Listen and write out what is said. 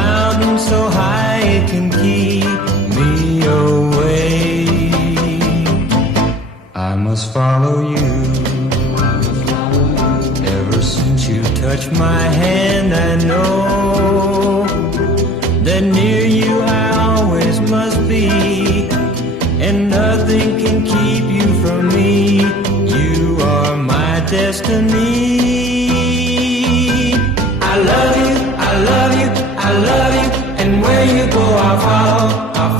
mountain so high it can keep me away. I must follow you. Ever since you touched my hand, I know that near you I always must be, and nothing can keep you from me. You are my destiny. I love you, I love you, I love you, and where you go I'll follow, I'll